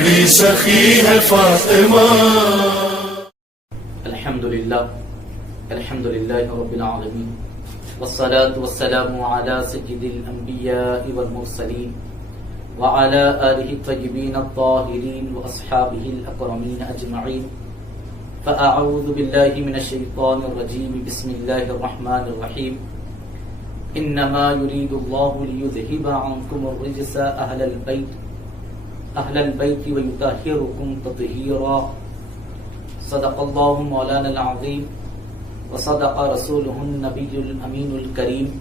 بڑی سخی ہے فاطمہ. الحمدللہ رب العالمین والصلاة والسلام على سید الانبیاء والمرسلین وعلى آلہ الطیبین الطاہرین واصحابہ الاکرمین اجمعین. فاعوذ باللہ من الشیطان الرجیم. بسم اللہ الرحمن الرحیم. انما يريد الله ليذهب عنكم الرجس اهل البيت ويطهركم تطهيرا. صدق الله مولانا العظيم وصدق رسوله النبي الامين الكريم.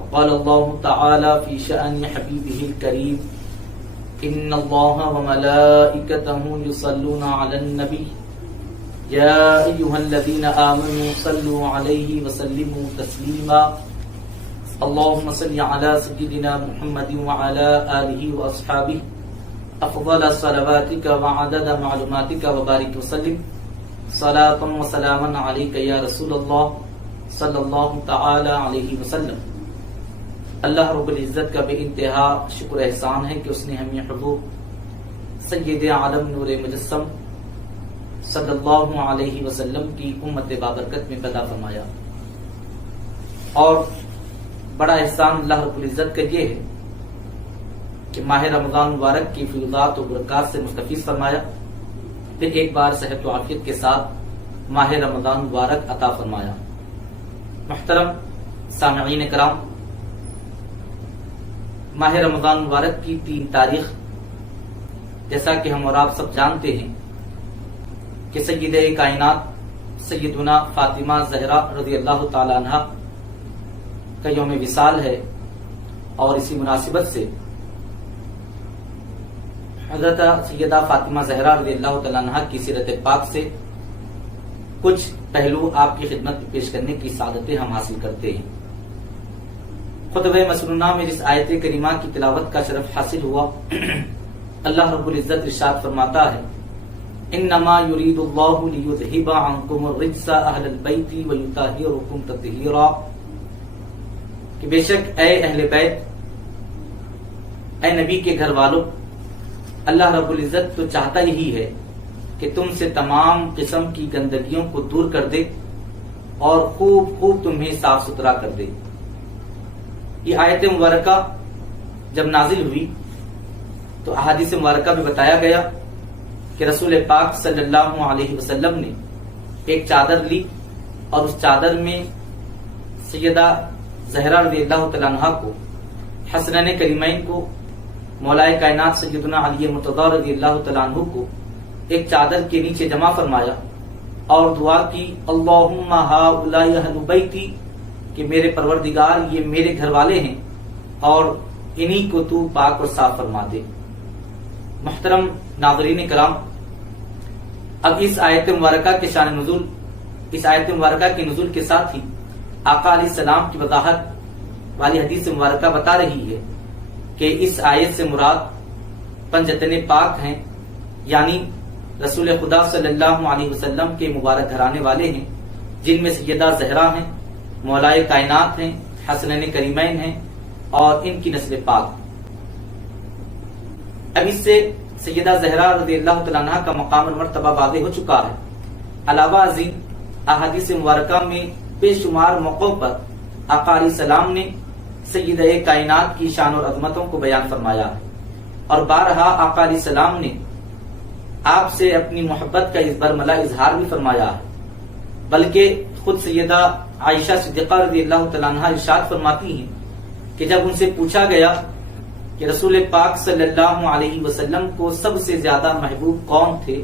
وقال الله تعالى في شأن حبيبه الكريم: ان الله وملائكته يصلون على النبي يا ايها الذين امنوا صلوا عليه وسلموا تسليما. اللهم صل على سيدنا محمد وعلى آله وأصحابه أفضل صلواتك وعدد معلوماتك وبارك وسلم صلاة وسلاما عليك يا رسول الله صلى الله تعالى عليه وسلم. اللہ رب العزت کا بے انتہا شکر احسان ہے کہ اس نے ہمیں حضور سید عالم نور مجسم صلی اللہ علیہ وسلم کی امت بابرکت میں پیدا فرمایا. اور بڑا احسان اللہ رب العزت کا یہ ہے کہ ماہ رمضان مبارک کی فیوضات و برکات سے مستفیض فرمایا، پھر ایک بار صحت و عافیت کے ساتھ ماہ رمضان مبارک عطا فرمایا. محترم سامعین کرام، ماہ رمضان مبارک کی 3 تاریخ جیسا کہ ہم اور آپ سب جانتے ہیں کہ سیدہ کائنات سیدنا فاطمہ زہرا رضی اللہ تعالی عنہا کا یوم وصال ہے، اور اسی مناسبت سے حضرت سیدہ فاطمہ زہرا رضی اللہ تعالی عنہا کی سیرت پاک سے کچھ پہلو آپ کی خدمت میں پیش کرنے کی سعادتیں ہم حاصل کرتے ہیں. خطبہ مسنونہ میں جس آیت کریمہ کی تلاوت کا شرف حاصل ہوا، اللہ رب العزت ارشاد فرماتا ہے: انما يريد الله ليذهب عنكم الرجس اهل البيت ويطهركم تطهيرا. کہ بے شک اے اہل بیت، اے نبی کے گھر والوں، اللہ رب العزت تو چاہتا یہی ہے کہ تم سے تمام قسم کی گندگیوں کو دور کر دے اور خوب خوب تمہیں صاف ستھرا کر دے. یہ آیت مبارکہ جب نازل ہوئی تو احادیث مبارکہ میں بتایا گیا کہ رسول پاک صلی اللہ علیہ وسلم نے ایک چادر لی اور اس چادر میں سیدہ زہرا رضی اللہ تعالیٰ عنہ کو، حسنین کریمین کو، مولائے کائنات سیدنا علی مرتضی رضی اللہ تعالیٰ عنہ کو ایک چادر کے نیچے جمع فرمایا اور دعا کی: اللہم ہؤلاء اہل بیتی، کہ میرے پروردگار یہ میرے گھر والے ہیں اور انہی کو تو پاک اور صاف فرما دے. محترم ناظرین کرام، اب اس آیت مبارکہ کے شان نزول، اس آیت مبارکہ کے نزول کے ساتھ ہی آقا علیہ السلام کی وضاحت والی حدیث مبارکہ بتا رہی ہے کہ اس آیت سے مراد پنجتن پاک ہیں، یعنی رسول خدا صلی اللہ علیہ وسلم کے مبارک گھرانے والے ہیں، جن میں سیدہ زہرا ہیں، مولائے کائنات ہیں، حسنین کریمین ہیں اور ان کی نسل پاک. اب اس سے سیدہ زہرا رضی اللہ تعالیٰ عنہ کا مقام اور مرتبہ واضح ہو چکا ہے. علاوہ ازیں احادیث مبارکہ میں بے شمار موقعوں پر آقا علیہ السلام نے سیدہ کائنات کی شان اور عظمتوں کو بیان فرمایا ہے، اور بارہا آقا علیہ السلام نے آپ سے اپنی محبت کا اس برملا اظہار بھی فرمایا ہے. بلکہ خود سیدہ عائشہ صدیقہ رضی اللہ تعالیٰ عنہ ارشاد فرماتی ہیں کہ جب ان سے پوچھا گیا کہ رسول پاک صلی اللہ علیہ وسلم کو سب سے زیادہ محبوب کون تھے،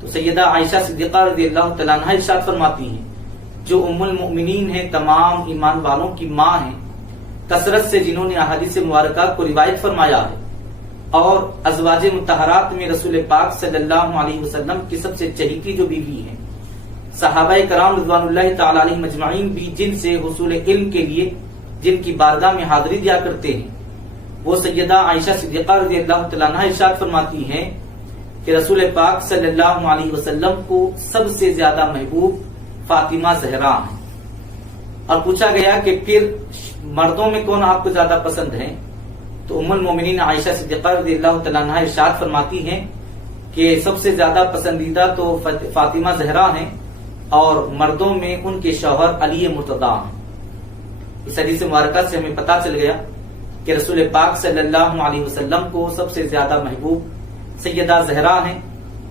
تو سیدہ عائشہ صدیقہ رضی اللہ تعالیٰ عنہ ارشاد فرماتی ہیں: جو ام المؤمنین ہیں، تمام ایمان والوں کی ماں ہیں، کثرت سے جنہوں نے احادیث مبارکہ کو روایت فرمایا ہے، اور ازواج مطہرات میں رسول پاک صلی اللہ علیہ وسلم کی سب سے چہیتی جو بیوی ہیں، صحابہ کرام رضوان اللہ تعالی علیہم اجمعین بھی جن سے حصول علم کے لیے جن کی بارگاہ میں حاضری دیا کرتے ہیں، وہ سیدہ عائشہ صدیقہ رضی اللہ تعالیٰ عنہ ارشاد فرماتی ہیں کہ رسول پاک صلی اللہ علیہ وسلم کو سب سے زیادہ محبوب فاطمہ زہرا ہیں. اور پوچھا گیا کہ پھر مردوں میں کون آپ کو زیادہ پسند ہیں، تو ام المومنین عائشہ صدیقہ رضی اللہ تعالیٰ عنہا ارشاد فرماتی ہیں کہ سب سے زیادہ پسندیدہ تو فاطمہ زہرا ہیں اور مردوں میں ان کے شوہر علی مرتضیٰ ہیں۔ اس حدیث مبارکہ سے ہمیں پتہ چل گیا کہ رسول پاک صلی اللہ علیہ وسلم کو سب سے زیادہ محبوب سیدہ زہرا ہیں،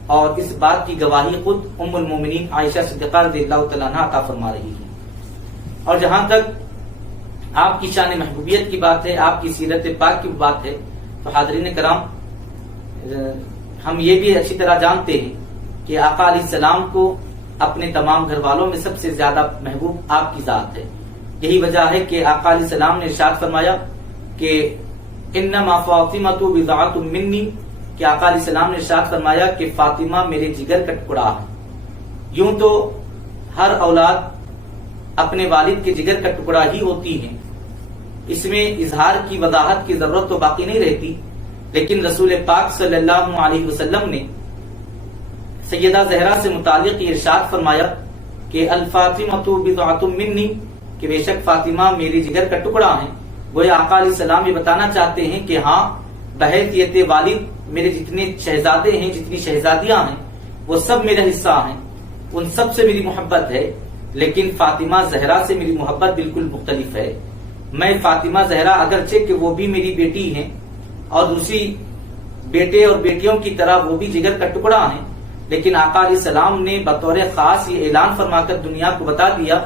اور اس بات کی گواہی خود ام المومنین عائشہ صدیقہ رضی اللہ تعالیٰ عنہا عطا فرما رہی ہے۔ اور جہاں تک آپ کی شان محبوبیت کی بات ہے، آپ کی سیرت پاک کی بات ہے، تو حاضرین کرام، ہم یہ بھی اچھی طرح جانتے ہیں کہ آقا علیہ السلام کو اپنے تمام گھر والوں میں سب سے زیادہ محبوب آپ کی ذات ہے۔ یہی وجہ ہے کہ آقا علیہ السلام نے ارشاد فرمایا کہ انما فاطمۃ بضعۃ منی، کہ آقا علیہ السلام نے ارشاد فرمایا کہ فاطمہ میرے جگر کا ٹکڑا ہے۔ یوں تو ہر اولاد اپنے والد کے جگر کا ٹکڑا ہی ہوتی ہے، اس میں اظہار کی وضاحت کی ضرورت تو باقی نہیں رہتی، لیکن رسول پاک صلی اللہ علیہ وسلم نے سیدہ زہرا سے متعلق یہ ارشاد فرمایا کہ الفاطمۃ بضعۃ منی، کہ بے شک فاطمہ میری جگر کا ٹکڑا ہے۔ گویا آقا علیہ السلام یہ بتانا چاہتے ہیں کہ ہاں، بحیثیت والد میرے جتنے شہزادے ہیں، جتنی شہزادیاں ہیں، وہ سب میرا حصہ ہیں، ان سب سے میری محبت ہے، لیکن فاطمہ زہرا سے میری محبت بالکل مختلف ہے۔ میں فاطمہ زہرا اگرچہ کہ وہ بھی میری بیٹی ہیں اور دوسری بیٹے اور بیٹیوں کی طرح وہ بھی جگر کا ٹکڑا ہیں، لیکن آقا علیہ السلام نے بطور خاص یہ اعلان فرما کر دنیا کو بتا دیا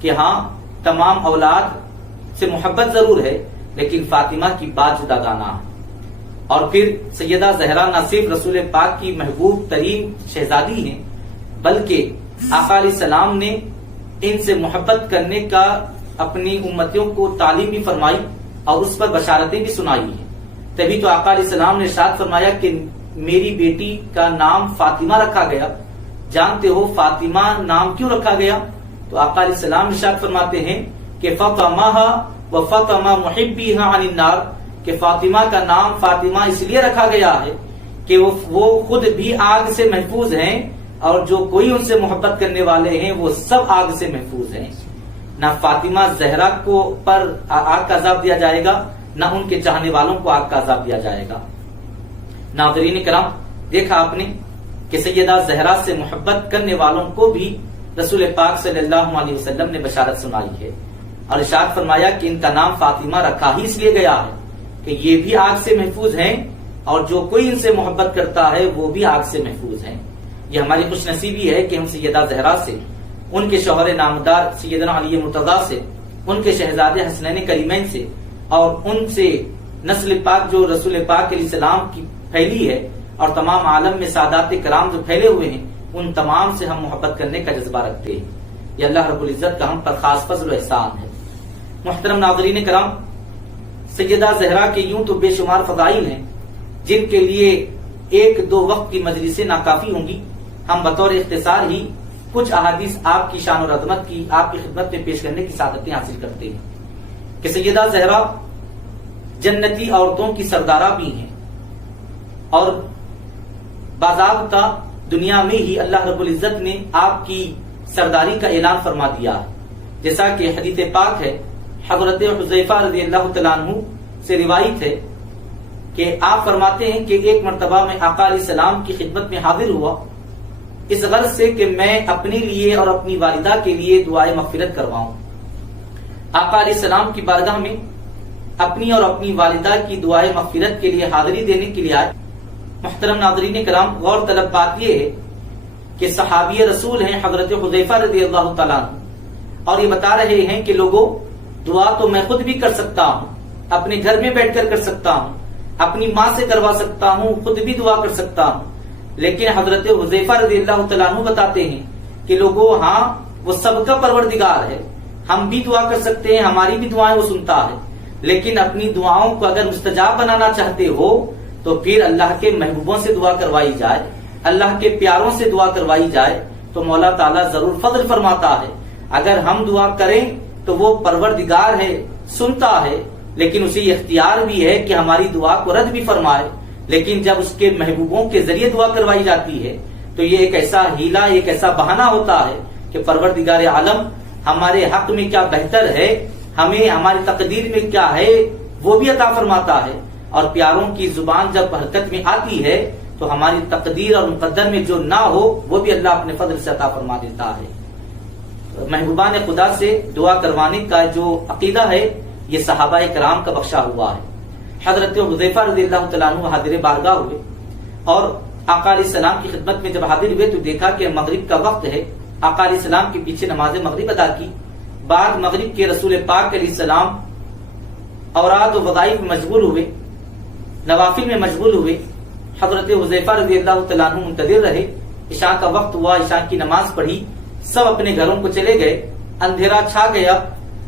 کہ ہاں، تمام اولاد سے محبت ضرور ہے، لیکن فاطمہ کی بات جدا گانا ہے۔ اور پھر سیدہ زہرا نہ صرف رسول پاک کی محبوب ترین شہزادی ہیں، بلکہ آقا علیہ السلام نے ان سے محبت کرنے کا اپنی امتیوں کو تعلیم بھی فرمائی اور اس پر بشارتیں بھی سنائی ہیں۔ تبھی تو آقا علیہ السلام نے ارشاد فرمایا کہ میری بیٹی کا نام فاطمہ رکھا گیا۔ جانتے ہو فاطمہ نام کیوں رکھا گیا؟ تو آقا علیہ السلام ارشاد فرماتے ہیں کہ فاطمہ و فاطمہ محبیہا عن النار، کہ فاطمہ کا نام فاطمہ اس لیے رکھا گیا ہے کہ وہ خود بھی آگ سے محفوظ ہیں، اور جو کوئی ان سے محبت کرنے والے ہیں وہ سب آگ سے محفوظ ہیں۔ نہ فاطمہ زہرا کو پر آگ کا عذاب دیا جائے گا، نہ ان کے چاہنے والوں کو آگ کا عذاب دیا جائے گا۔ ناظرین کرام، دیکھا آپ نے کہ سیدہ زہرا سے محبت کرنے والوں کو بھی رسول پاک صلی اللہ علیہ وسلم نے بشارت سنائی ہے، اور ارشاد فرمایا کہ ان کا نام فاطمہ رکھا ہی اس لیے گیا ہے کہ یہ بھی آگ سے محفوظ ہیں، اور جو کوئی ان سے محبت کرتا ہے وہ بھی آگ سے محفوظ ہیں۔ یہ ہماری خوش نصیبی ہے کہ ہم سیدہ زہرا سے، ان کے شوہر نامدار سیدنا علی مرتضیٰ سے، ان کے شہزادے حسنین کریمین سے، اور ان سے نسل پاک جو رسول پاک علیہ السلام کی پھیلی ہے، اور تمام عالم میں سادات کرام جو پھیلے ہوئے ہیں، ان تمام سے ہم محبت کرنے کا جذبہ رکھتے ہیں۔ یہ اللہ رب العزت کا ہم پر خاص فضل و احسان ہے۔ محترم ناظرین کرام، سیدہ زہرا کے یوں تو بے شمار فضائل ہیں جن کے لیے ایک دو وقت کی مجلسیں ناکافی ہوں گی۔ ہم بطور اختصار ہی کچھ احادیث آپ کی شان اور عظمت کی آپ کی خدمت میں پیش کرنے کی سعادتیں حاصل کرتے ہیں کہ سیدہ زہرا جنتی عورتوں کی سردارہ بھی ہیں، اور باضابطہ دنیا میں ہی اللہ رب العزت نے آپ کی سرداری کا اعلان فرما دیا ہے، جیسا کہ حدیث پاک ہے، حضرت حذیفہ رضی اللہ تعالیٰ عنہ سے روایت ہے کہ آپ فرماتے ہیں کہ ایک مرتبہ میں آقا علیہ السلام کی خدمت میں حاضر ہوا، اس غرض سے کہ میں اپنے لیے اور اپنی والدہ کے لیے دعائے مغفرت کرواؤں۔ آقا علیہ السلام کی بارگاہ میں اپنی اور اپنی والدہ کی دعائے مغفرت کے لیے حاضری دینے کے لیے آئے۔ محترم ناظرین کرام، غور طلب بات یہ ہے کہ صحابی رسول ہیں حضرت حذیفہ رضی اللہ تعالیٰ عنہ، اور یہ بتا رہے ہیں کہ لوگوں، دعا تو میں خود بھی کر سکتا ہوں، اپنے گھر میں بیٹھ کر سکتا ہوں، اپنی ماں سے کروا سکتا ہوں، خود بھی دعا کر سکتا ہوں، لیکن حضرت حذیفہ رضی اللہ تعالیٰ عنہ بتاتے ہیں کہ لوگوں، ہاں، وہ سب کا پروردگار ہے، ہم بھی دعا کر سکتے ہیں، ہماری بھی دعائیں وہ سنتا ہے، لیکن اپنی دعاؤں کو اگر مستجاب بنانا چاہتے ہو تو پھر اللہ کے محبوبوں سے دعا کروائی جائے، اللہ کے پیاروں سے دعا کروائی جائے تو مولا تعالیٰ ضرور فضل فرماتا ہے۔ اگر ہم دعا کریں تو وہ پروردگار ہے، سنتا ہے، لیکن اسے اختیار بھی ہے کہ ہماری دعا کو رد بھی فرمائے، لیکن جب اس کے محبوبوں کے ذریعے دعا کروائی جاتی ہے تو یہ ایک ایسا ہیلا، ایک ایسا بہانہ ہوتا ہے کہ پروردگار عالم ہمارے حق میں کیا بہتر ہے، ہمیں ہماری تقدیر میں کیا ہے وہ بھی عطا فرماتا ہے، اور پیاروں کی زبان جب حرکت میں آتی ہے تو ہماری تقدیر اور مقدر میں جو نہ ہو وہ بھی اللہ اپنے فضل سے عطا فرما دیتا ہے۔ محبوبان خدا سے دعا کروانے کا جو عقیدہ ہے یہ صحابہ کرام کا بخشا ہوا ہے۔ حضرت حذیفہ رضی اللہ تعالیٰ عنہ حاضر بارگاہ ہوئے اور آقا علیہ السلام کی خدمت میں جب حاضر ہوئے تو دیکھا کہ مغرب کا وقت ہے۔ آقا علیہ السلام کے پیچھے نماز مغرب ادا کی۔ بعد مغرب کے رسول پاک علیہ السلام اوراد و وظائف میں مشغول ہوئے، نوافل میں مشغول ہوئے۔ حضرت حذیفہ رضی اللہ تعالیٰ عنہ منتظر رہے۔ عشاء کا وقت ہوا، عشاء کی نماز پڑھی، سب اپنے گھروں کو چلے گئے، اندھیرا چھا گیا۔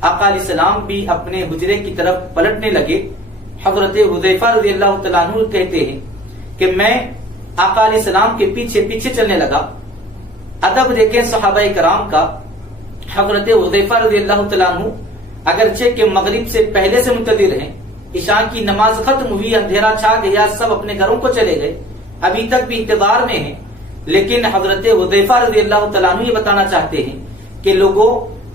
آقا علیہ السلام بھی اپنے حجرے کی طرف پلٹنے لگے۔ حضرت حذیفہ رضی اللہ تعالیٰ عنہ کہتے ہیں کہ میں آقا علیہ السلام کے پیچھے پیچھے چلنے لگا۔ ادب دیکھیں صحابہ کرام کا۔ حضرت حذیفہ رضی اللہ تعالیٰ عنہ اگرچہ کہ مغرب سے پہلے سے منتظر ہیں، عشاء کی نماز ختم ہوئی، اندھیرا چھا گیا، سب اپنے گھروں کو چلے گئے، ابھی تک بھی انتظار میں ہیں، لیکن حضرت حذیفہ رضی اللہ تعالیٰ عنہ یہ بتانا چاہتے ہیں کہ لوگوں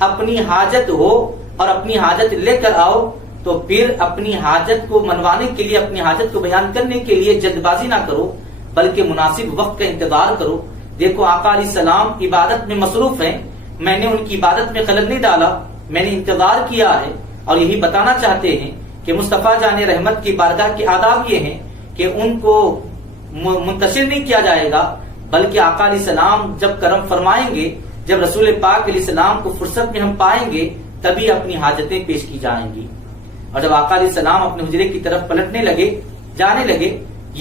اپنی حاجت ہو اور اپنی حاجت لے کر آؤ تو پھر اپنی حاجت کو منوانے کے لیے، اپنی حاجت کو بیان کرنے کے لیے جلد بازی نہ کرو بلکہ مناسب وقت کا انتظار کرو۔ دیکھو آقا علیہ السلام عبادت میں مصروف ہیں، میں نے ان کی عبادت میں خلل نہیں ڈالا، میں نے انتظار کیا ہے۔ اور یہی بتانا چاہتے ہیں کہ مصطفیٰ جان رحمت کی بارگاہ کے آداب یہ ہیں کہ ان کو منتشر نہیں کیا جائے گا بلکہ آقا علیہ السلام جب کرم فرمائیں گے، جب رسول پاک علیہ السلام کو فرصت میں ہم پائیں گے تبھی اپنی حاجتیں پیش کی جائیں گی۔ اور جب آقا علیہ السلام اپنے حجرے کی طرف پلٹنے لگے، جانے لگے،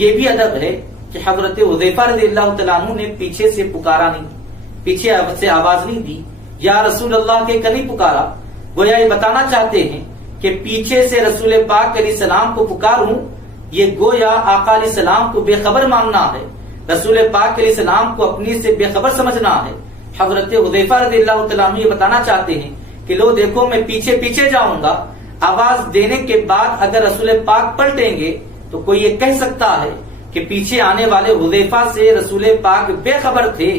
یہ بھی ادب ہے کہ حضرت حذیفہ رضی اللہ تعالیٰ عنہ نے پیچھے سے پکارا نہیں، پیچھے سے آواز نہیں دی، یا رسول اللہ کے نہیں پکارا۔ گویا یہ بتانا چاہتے ہیں کہ پیچھے سے رسول پاک علیہ السلام کو پکاروں، یہ گویا آقا علیہ السلام کو بے خبر ماننا ہے، رسول پاک علیہ السلام کو اپنی سے بے خبر سمجھنا ہے۔ حضرت حذیفہ رضی اللہ تعالیٰ عنہ یہ بتانا چاہتے ہیں کہ لو دیکھو میں پیچھے پیچھے جاؤں گا، آواز دینے کے بعد اگر رسول پاک پلٹیں گے تو کوئی یہ کہہ سکتا ہے کہ پیچھے آنے والے حذیفہ سے رسول پاک بے خبر تھے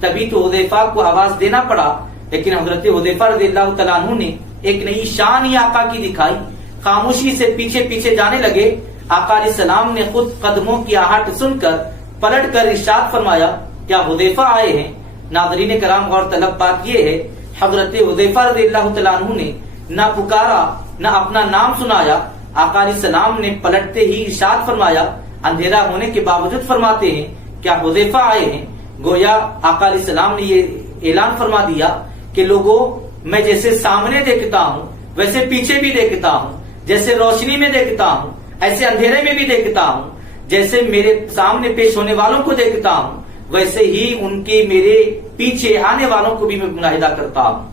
تبھی تو حذیفہ کو آواز دینا پڑا۔ لیکن حضرت حذیفہ رضی اللہ تعالیٰ عنہ نے ایک نئی شان ہی آقا کی دکھائی، خاموشی سے پیچھے پیچھے جانے لگے۔ آقا علیہ السلام نے خود قدموں کی آہٹ سن کر پلٹ کر ارشاد فرمایا کیا حذیفہ آئے ہیں؟ ناظرین کرام غور طلب بات یہ ہے حضرت حذیفہ رضی اللہ تعالیٰ عنہ نے نہ پکارا نہ اپنا نام سنایا۔ آقا علیہ السلام نے پلٹتے ہی ارشاد فرمایا، اندھیرا ہونے کے باوجود فرماتے ہیں کیا حذیفہ آئے ہیں؟ گویا آقا علیہ السلام نے یہ اعلان فرما دیا کہ لوگوں میں جیسے سامنے دیکھتا ہوں ویسے پیچھے بھی دیکھتا ہوں، جیسے روشنی میں دیکھتا ہوں ایسے اندھیرے میں بھی دیکھتا ہوں، جیسے میرے سامنے پیش ہونے والوں کو دیکھتا ہوں ویسے ہی ان کے میرے پیچھے آنے والوں کو بھی میں مشاہدہ کرتا ہوں۔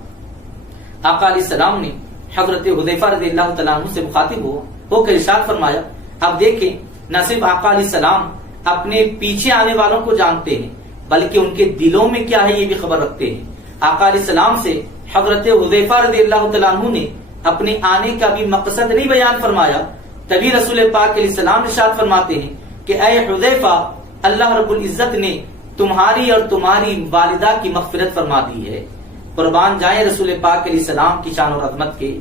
آقا علیہ السلام نے حضرت حذیفہ رضی اللہ تعالیٰ عنہ سے مخاطب ہو کر ارشاد فرمایا، اب دیکھیں نہ صرف آقا علیہ السلام اپنے پیچھے آنے والوں کو جانتے ہیں بلکہ ان کے دلوں میں کیا ہے یہ بھی خبر رکھتے ہیں۔ آقا علیہ السلام سے حضرت حذیفہ رضی اللہ تعالیٰ عنہ نے اپنے آنے کا بھی مقصد نہیں بیان فرمایا، تبھی رسول پاک علیہ السلام ارشاد فرماتے ہیں کہ اے حذیفہ اللہ رب العزت نے تمہاری اور تمہاری والدہ کی مغفرت فرما دی ہے۔ قربان جائیں رسول پاک علیہ السلام کی شان اور عظمت کے۔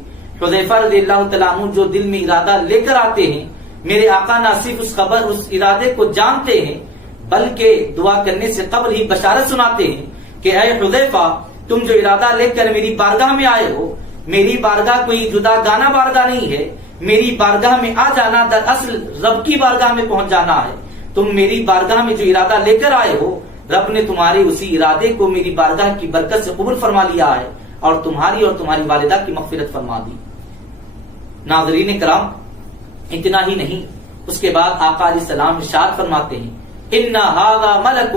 حذیفہ رضی اللہ تعالیٰ عنہ جو دل میں ارادہ لے کر آتے ہیں، میرے آقا نہ صرف اس ارادے کو جانتے ہیں بلکہ دعا کرنے سے قبل ہی بشارت سناتے ہیں کہ اے حذیفہ تم جو ارادہ لے کر میری بارگاہ میں آئے ہو، میری بارگاہ کوئی جدا گانا بارگاہ نہیں ہے، میری بارگاہ میں آ جانا دراصل رب کی بارگاہ میں پہنچ جانا ہے۔ تم میری بارگاہ میں جو ارادہ لے کر آئے ہو، رب نے تمہارے اسی ارادے کو میری بارگاہ کی برکت سے قبول فرما لیا ہے اور تمہاری والدہ کی مغفرت فرما دی۔ ناظرین کرام اتنا ہی نہیں، اس کے بعد آقا علیہ السلام ارشاد فرماتے ہیں ان ھذا ملک،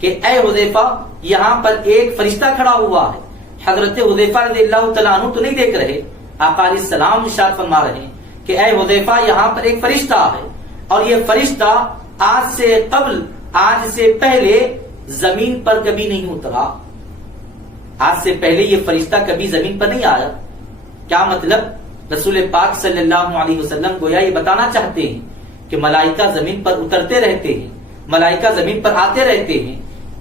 کہ اے حذیفہ یہاں پر ایک فرشتہ کھڑا ہوا ہے۔ حضرت حذیفہ رضی اللہ تعالیٰ عنہ تو نہیں دیکھ رہے، آقا علیہ السلام ارشاد فرما رہے ہیں کہ اے حذیفہ یہاں پر ایک فرشتہ ہے، اور یہ فرشتہ آج سے پہلے زمین پر کبھی نہیں اترا۔ آج سے پہلے یہ فرشتہ کبھی زمین پر نہیں آیا۔ کیا مطلب؟ رسول پاک صلی اللہ علیہ وسلم گویا یہ بتانا چاہتے ہیں کہ ملائکہ زمین پر اترتے رہتے ہیں، ملائکہ زمین پر آتے رہتے ہیں۔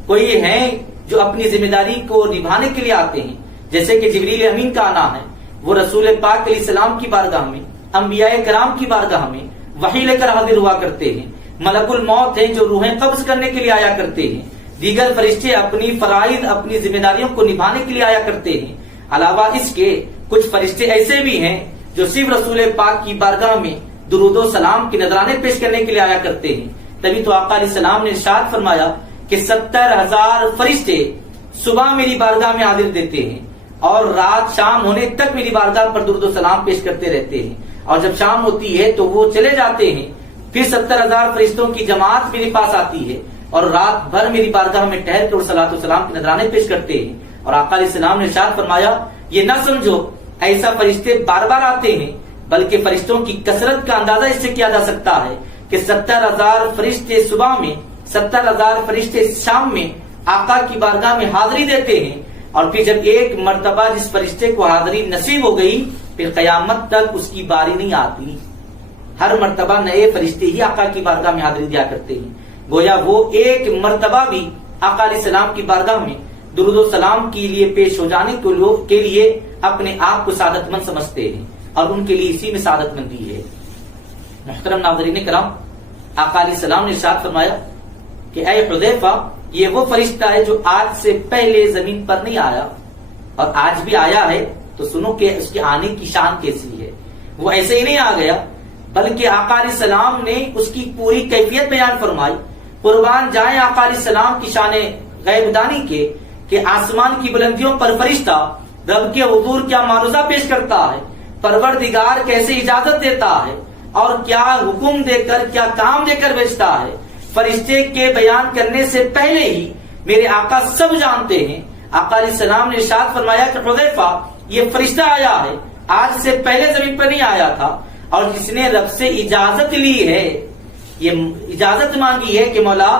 کوئی ہیں جو اپنی ذمہ داری کو نبھانے کے لیے آتے ہیں، جیسے کہ جبریل امین کا آنا ہے، وہ رسول پاک علیہ السلام کی بارگاہ میں، انبیاء کرام کی بارگاہ میں، وحی لے کر حاضر ہوا کرتے ہیں، ملک الموت ہیں جو روحیں قبض کرنے کے لیے آیا کرتے ہیں، دیگر فرشتے اپنی فرائض اپنی ذمہ داریوں کو نبھانے کے لیے آیا کرتے ہیں۔ علاوہ اس کے کچھ فرشتے ایسے بھی ہیں جو صرف رسول پاک کی بارگاہ میں درود و سلام کے نذرانے پیش کرنے کے لیے آیا کرتے ہیں۔ تبھی تو آقا علیہ السلام نے ارشاد فرمایا کہ 70,000 فرشتے صبح میری بارگاہ میں حاضر دیتے ہیں اور رات شام ہونے تک میری بارگاہ پر درود و سلام پیش کرتے رہتے ہیں، اور جب شام ہوتی ہے تو وہ چلے جاتے ہیں، پھر 70,000 فرشتوں کی جماعت میرے پاس آتی ہے اور رات بھر میری بارگاہ میں ٹہر کر صلاۃ و سلام کے نذرانے پیش کرتے ہیں۔ اور آقا علیہ السلام نے ارشاد فرمایا یہ نہ سمجھو ایسا فرشتے بار بار آتے ہیں، بلکہ فرشتوں کی کثرت کا اندازہ اس سے کیا جا سکتا ہے کہ 70,000 فرشتے صبح میں 70,000 فرشتے شام میں آقا کی بارگاہ میں حاضری دیتے ہیں، اور پھر جب ایک مرتبہ جس فرشتے کو حاضری نصیب ہو گئی پھر قیامت تک اس کی باری نہیں آتی، ہر مرتبہ نئے فرشتے ہی آقا کی بارگاہ میں حاضری دیا کرتے ہیں۔ گویا وہ ایک مرتبہ بھی آقا علیہ السلام کی بارگاہ میں درود و سلام کے لیے پیش ہو جانے کے لیے اپنے آپ کو سعادت مند سمجھتے ہیں، اور ان کے لیے اسی میں سعادت مندی ہے۔ محترم ناظرین کرام، آقا علیہ السلام نے ارشاد فرمایا کہ اے حذیفہ، یہ وہ فرشتہ ہے جو آج سے پہلے زمین پر نہیں آیا اور آج بھی آیا ہے، تو سنو کہ اس کے آنے کی شان کیسی ہے۔ وہ ایسے ہی نہیں آ گیا، بلکہ آقا علیہ السلام نے اس کی پوری کیفیت بیان فرمائی۔ قربان جائیں آقا علیہ السلام کی شان غیب دانی کے کہ آسمان کی بلندیوں پر فرشتہ رب کے حضور کیا معروضہ پیش کرتا ہے، پروردگار کیسے اجازت دیتا ہے اور کیا حکم دے کر کیا کام دے کر بھیجتا ہے، فرشتے کے بیان کرنے سے پہلے ہی میرے آقا سب جانتے ہیں۔ آقا علیہ السلام نے ارشاد فرمایا کہ حذیفہ، یہ فرشتہ آیا ہے، آج سے پہلے زمین پر نہیں آیا تھا، اور جس نے رب سے اجازت لی ہے، یہ اجازت مانگی ہے کہ مولا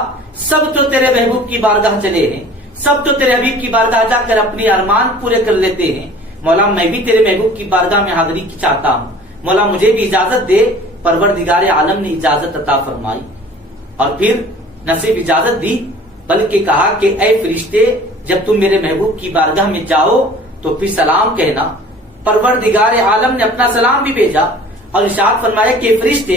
سب تو تیرے محبوب کی بارگاہ چلے ہیں، سب تو تیرے حبیب کی بارگاہ جا کر اپنی ارمان پورے کر لیتے ہیں، مولا میں بھی تیرے محبوب کی بارگاہ میں حاضری کی چاہتا ہوں، مولا مجھے بھی اجازت دے۔ پروردگار عالم نے اجازت عطا فرمائی، اور پھر نہ صرف اجازت دی بلکہ کہا کہ اے فرشتے، جب تم میرے محبوب کی بارگاہ میں جاؤ تو پھر سلام کہنا۔ پروردگار عالم نے اپنا سلام بھی بھیجا اور ارشاد فرمایا کہ فرشتے،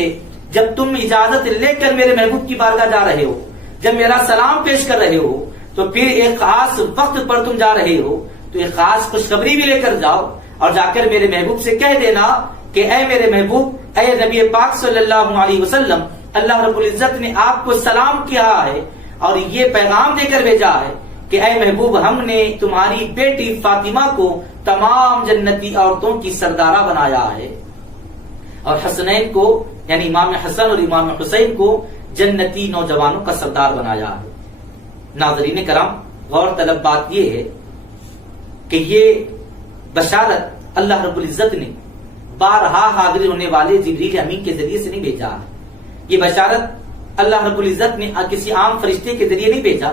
جب تم اجازت لے کر میرے محبوب کی بارگاہ جا رہے ہو، جب میرا سلام پیش کر رہے ہو، تو پھر ایک خاص وقت پر تم جا رہے ہو تو ایک خاص خوشخبری بھی لے کر جاؤ، اور جا کر میرے محبوب سے کہہ دینا کہ اے میرے محبوب، اے نبی پاک صلی اللہ علیہ وسلم، اللہ رب العزت نے آپ کو سلام کیا ہے اور یہ پیغام دے کر بھیجا ہے کہ اے محبوب، ہم نے تمہاری بیٹی فاطمہ کو تمام جنتی عورتوں کی سردارہ بنایا ہے، اور حسنین کو یعنی امام حسن اور امام حسین کو جنتی نوجوانوں کا سردار بنایا ہے۔ ناظرین کرام، غور طلب بات یہ ہے کہ یہ بشارت اللہ رب العزت نے بارہا حاضر ہونے والے جبریل امین کے ذریعے سے نہیں بھیجا ہے، یہ بشارت اللہ رب العزت نے کسی عام فرشتے کے ذریعے نہیں بھیجا،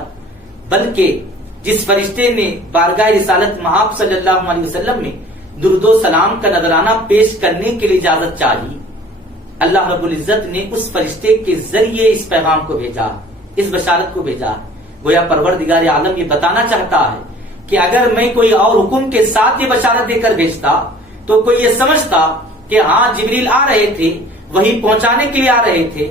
بلکہ جس فرشتے نے بارگاہ رسالت محاب صلی اللہ علیہ وسلم میں درود و سلام کا نذرانہ پیش کرنے کے لیے اجازت چاہی، اللہ رب العزت نے اس فرشتے کے ذریعے اس پیغام کو بھیجا، اس بشارت کو بھیجا۔ گویا پروردگار عالم یہ بتانا چاہتا ہے کہ اگر میں کوئی اور حکم کے ساتھ یہ بشارت دے کر بھیجتا تو کوئی یہ سمجھتا کہ ہاں جبریل آ رہے تھے، وہی پہنچانے کے لیے آ رہے تھے،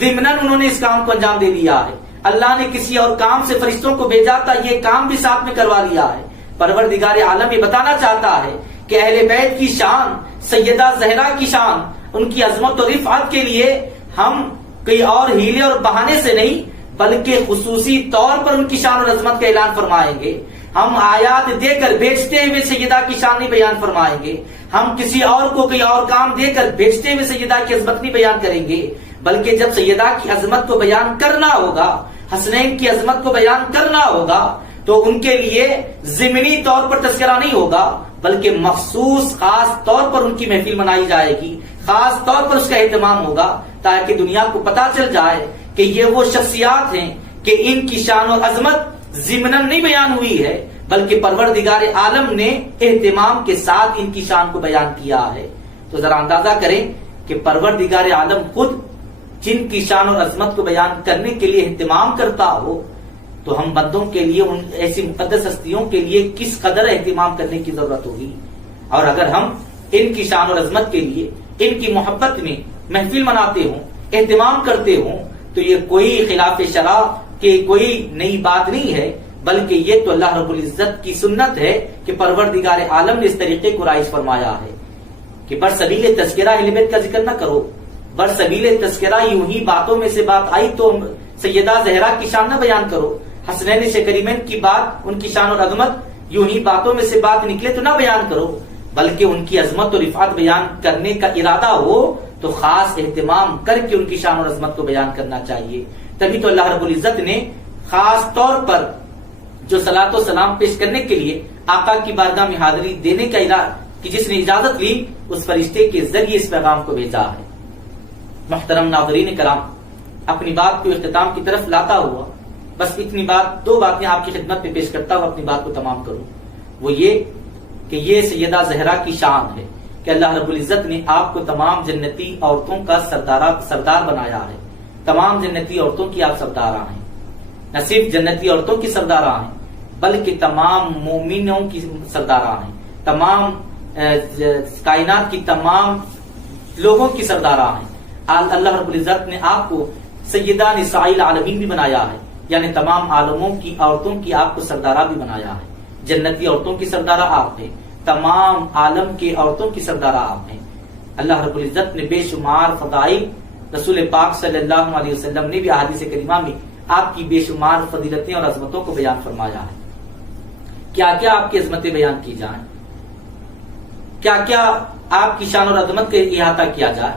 ضمناً انہوں نے اس کام کو انجام دے دیا ہے، اللہ نے کسی اور کام سے فرشتوں کو بھیجا تھا، یہ کام بھی ساتھ میں کروا لیا ہے۔ پروردگار عالم یہ بتانا چاہتا ہے کہ اہل بیت کی شان، سیدہ زہرا کی شان، ان کی عظمت و رفعت کے لیے ہم کوئی اور ہیلے اور بہانے سے نہیں بلکہ خصوصی طور پر ان کی شان اور عظمت کا اعلان فرمائیں گے۔ ہم آیات دے کر بھیجتے ہوئے سیدہ کی شان نہیں بیان فرمائیں گے، ہم کسی اور کو کوئی اور کام دے کر بھیجتے ہوئے سیدہ کی عظمت نہیں بیان کریں گے، بلکہ جب سیدہ کی عظمت کو بیان کرنا ہوگا، حسنین کی عظمت کو بیان کرنا ہوگا، تو ان کے لیے ضمنی طور پر تذکرہ نہیں ہوگا بلکہ مخصوص خاص طور پر ان کی محفل منائی جائے گی، خاص طور پر اس کا اہتمام ہوگا تاکہ دنیا کو پتا چل جائے کہ یہ وہ شخصیات ہیں کہ ان کی شان و عظمت ضمناً نہیں بیان ہوئی ہے بلکہ پروردگار عالم نے اہتمام کے ساتھ ان کی شان کو بیان کیا ہے۔ تو ذرا اندازہ کریں کہ پروردگار عالم خود جن کی شان اور عظمت کو بیان کرنے کے لیے اہتمام کرتا ہو تو ہم بندوں کے لیے، ان ایسی مقدس ہستیوں کے لیے کس قدر اہتمام کرنے کی ضرورت ہوگی۔ اور اگر ہم ان کی شان اور عظمت کے لیے، ان کی محبت میں محفل مناتے ہوں، اہتمام کرتے ہوں، تو یہ کوئی خلاف شرع کہ کوئی نئی بات نہیں ہے، بلکہ یہ تو اللہ رب العزت کی سنت ہے کہ پروردگار عالم نے اس طریقے کو رائج فرمایا ہے کہ برسبیل تذکرہ اہل بیت کا ذکر نہ کرو، برسبیل تذکرہ یوں ہی باتوں میں سے بات آئی تو سیدہ زہرا کی شان نہ بیان کرو، حسنین شکریمین کی بات، ان کی شان اور عظمت یوں ہی باتوں میں سے بات نکلے تو نہ بیان کرو، بلکہ ان کی عظمت اور رفعت بیان کرنے کا ارادہ ہو تو خاص اہتمام کر کے ان کی شان اور عظمت کو بیان کرنا چاہیے۔ تبھی تو اللہ رب العزت نے خاص طور پر جو صلاۃ و سلام پیش کرنے کے لیے آقا کی بارگاہ میں حاضری دینے کا کہ جس نے اجازت لی، اس فرشتے کے ذریعے اس پیغام کو بھیجا ہے۔ محترم ناظرین کرام، اپنی بات کو اختتام کی طرف لاتا ہوا بس اتنی بات، دو باتیں آپ کی خدمت میں پیش کرتا ہوا اپنی بات کو تمام کروں، وہ یہ کہ یہ سیدہ زہرا کی شان ہے کہ اللہ رب العزت نے آپ کو تمام جنتی عورتوں کا سردار بنایا ہے، تمام جنتی عورتوں کی آپ سردارہ ہیں، نہ صرف جنتی عورتوں کی سردارہ ہیں بلکہ تمام مومنوں کی سردارہ ہیں، تمام کائنات کی تمام لوگوں کی سردارہ ہیں۔ اللہ رب العزت نے آپ کو سیدہ نساء العالمین بھی بنایا ہے، یعنی تمام عالموں کی عورتوں کی آپ کو سردارہ بھی بنایا ہے، جنتی عورتوں کی سردارہ آپ ہیں، تمام عالم کی عورتوں کی سردارہ آپ ہیں۔ اللہ رب العزت نے بے شمار فضائل، رسول پاک صلی اللہ علیہ وسلم نے بھی احادیث کریمہ میں آپ کی بے شمار فضیلتیں اور عظمتوں کو بیان فرمایا ہے۔ کیا کیا آپ کی عظمتیں بیان کی جائیں، کیا کیا آپ کی شان اور عظمت کا احاطہ کیا جائے،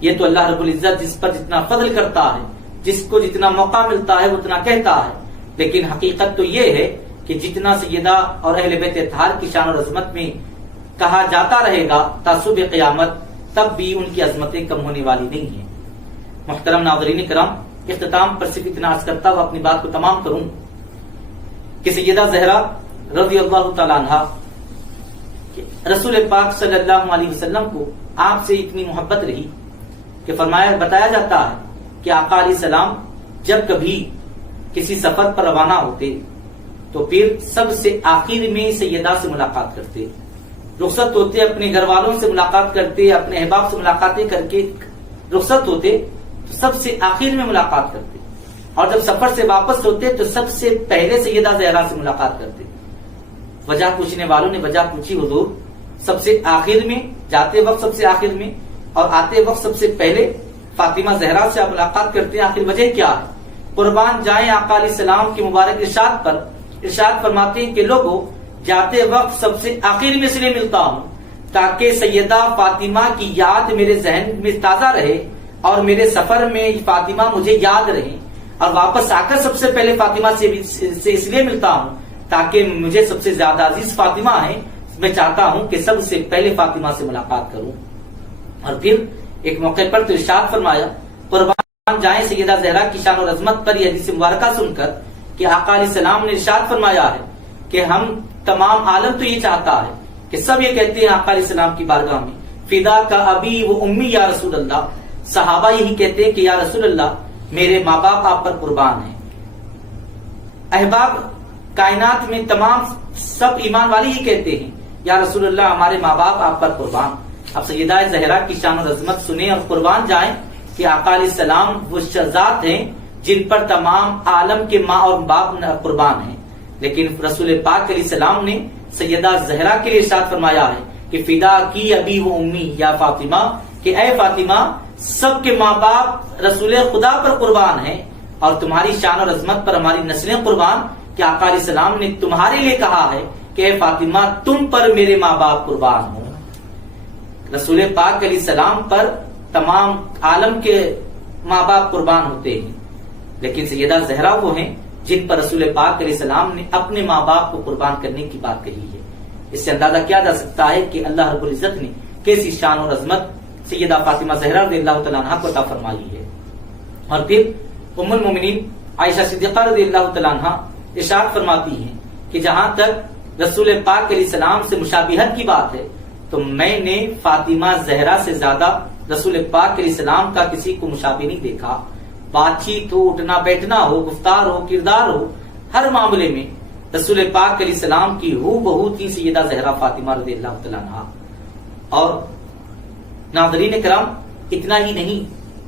یہ تو اللہ رب العزت جس پر جتنا فضل کرتا ہے، جس کو جتنا موقع ملتا ہے اتنا کہتا ہے، لیکن حقیقت تو یہ ہے کہ جتنا سیدہ اور اہل بیت اطہار کی شان اور عظمت میں کہا جاتا رہے گا تا صبح قیامت، تب بھی ان کی عظمتیں کم ہونے والی نہیں ہیں۔ محترم ناظرین کرام، اختتام پر صرف اتنا عرض کرتا ہوا اپنی بات کو تمام کروں کہ سیدہ زہرا رضی اللہ تعالی عنہا رسول پاک صلی اللہ علیہ وسلم کو آپ سے اتنی محبت رہی کہ بتایا جاتا ہے کہ آقا علیہ السلام جب کبھی کسی سفر پر روانہ ہوتے تو پھر سب سے آخر میں سیدہ سے ملاقات کرتے، رخصت ہوتے اپنے گھر والوں سے ملاقات کرتے، اپنے احباب سے ملاقاتیں کر کے رخصت ہوتے تو سب سے آخر میں ملاقات کرتے، اور جب سفر سے واپس ہوتے تو سب سے پہلے سیدہ زہرا سے ملاقات کرتے۔ وجہ پوچھنے والوں نے وجہ پوچھی، حضور سب سے آخر میں، جاتے وقت سب سے آخر میں اور آتے وقت سب سے پہلے فاطمہ زہرا سے آپ ملاقات کرتے ہیں، آخر وجہ کیا ہے؟ قربان جائیں آقا علیہ السلام کے مبارک ارشاد پر، ارشاد فرماتے ہیں کہ لوگوں جاتے وقت سب سے آخر میں اس لیے ملتا ہوں تاکہ سیدہ فاطمہ کی یاد میرے ذہن میں تازہ رہے اور میرے سفر میں فاطمہ مجھے یاد رہے، اور واپس آ کر سب سے پہلے فاطمہ سے اس لیے ملتا ہوں تاکہ مجھے سب سے زیادہ عزیز فاطمہ ہیں، میں چاہتا ہوں کہ سب سے پہلے فاطمہ سے ملاقات کروں۔ اور پھر ایک موقع پر تو ارشاد فرمایا، قربان جائیں سیدہ زہرا کی شان اور عظمت پر یہ حدیث مبارکہ سن کر کہ آقا علیہ السلام نے ارشاد فرمایا ہے کہ ہم تمام عالم تو یہ چاہتا ہے کہ سب یہ کہتے ہیں آقا علیہ السلام کی بارگاہ میں، فدا کا ابی و امی یا رسول اللہ، صحابہ یہی کہتے ہیں کہ یا رسول اللہ میرے ماں باپ آپ پر قربان ہیں، احباب کائنات میں تمام سب ایمان والے ہی کہتے ہیں یا رسول اللہ ہمارے ماں باپ آپ پر قربان۔ اب سیدہ زہرا کی شان اور عظمت سنیں اور قربان جائیں کہ آقا علیہ السلام وہ ذات ہیں جن پر تمام عالم کے ماں اور باپ قربان ہیں، لیکن رسول پاک علیہ السلام نے سیدہ زہرا کے لیے ارشاد فرمایا ہے کہ فدا کی ابی و امی یا فاطمہ، کہ اے فاطمہ سب کے ماں باپ رسول خدا پر قربان ہیں اور تمہاری شان اور عظمت پر ہماری نسلیں قربان، کہ آقا علیہ السلام نے تمہارے لیے کہا ہے کہ اے فاطمہ تم پر میرے ماں باپ قربان ہوں۔ رسول پاک علیہ السلام پر تمام عالم کے ماں باپ قربان ہوتے ہیں، لیکن سیدہ زہرا وہ ہیں جن پر رسول پاک علیہ السلام نے اپنے ماں باپ کو قربان کرنے کی بات کہی ہے۔ اس سے اندازہ کیا جا سکتا ہے کہ اللہ رب العزت نے کیسی شان اور عظمت سیدہ فاطمہ زہرا رضی اللہ تعالیٰ عنہا کو عطا فرمائی ہے۔ اور پھر ام المومنین عائشہ صدیقہ رضی اللہ تعالیٰ عنہا ارشاد فرماتی ہیں کہ جہاں تک رسول پاک علیہ السلام سے مشابہت کی بات ہے تو میں نے فاطمہ زہرا سے زیادہ رسول پاک علیہ السلام کا کسی کو مشابہ نہیں دیکھا، بات چیت ہو، اٹھنا بیٹھنا ہو، گفتار ہو، کردار ہو، ہر معاملے میں رسول پاک علیہ السلام کی ہو بہو تھی سیدہ زہرا فاطمہ رضی اللہ تعالیٰ عنہا۔ اور ناظرین کرام، اتنا ہی نہیں،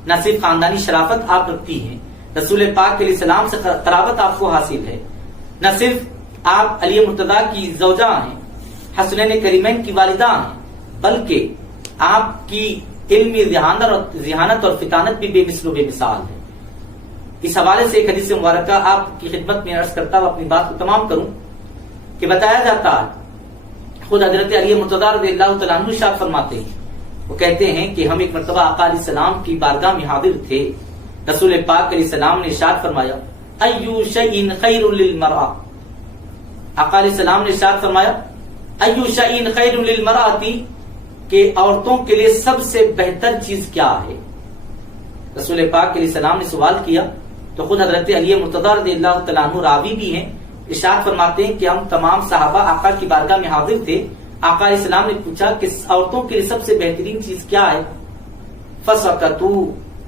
نہ صرف خاندانی شرافت آپ رکھتی ہیں، رسول پاک علیہ السلام سے قرابت آپ کو حاصل ہے، نہ صرف آپ علی مرتضیٰ کی زوجہ ہیں، حسنین کریمین کی والدہ ہیں، بلکہ آپ کی علمی ذہانت اور فطانت بھی بے مثل و بے مثال ہے۔ اس حوالے سے ایک حدیث مبارکہ آپ کی خدمت میں عرض کرتا ہوں، اپنی بات کو تمام کروں کہ بتایا جاتا ہے، خود حضرت علی مرتضیٰ رضی اللہ تعالیٰ عنہ ارشاد فرماتے ہیں، وہ کہتے ہیں کہ ہم ایک مرتبہ آقا علیہ السلام کی بارگاہ میں حاضر تھے، رسول پاک علیہ السلام نے ارشاد فرمایا ایو شیء خیر للمرأة، آقا علیہ السلام نے ارشاد فرمایا ایو شیء خیر للمرأة، کہ عورتوں کے لیے سب سے بہتر چیز کیا ہے؟ رسول پاک علیہ السلام نے سوال کیا تو خود حضرت علی مرتضیٰ رضی اللہ تعالیٰ عنہ راوی بھی ہیں، ارشاد فرماتے ہیں کہ ہم تمام صحابہ آقا کی بارگاہ میں حاضر تھے، آقا علیہ السلام نے پوچھا کہ عورتوں کے لیے سب سے بہترین چیز کیا ہے؟ فسکتوا،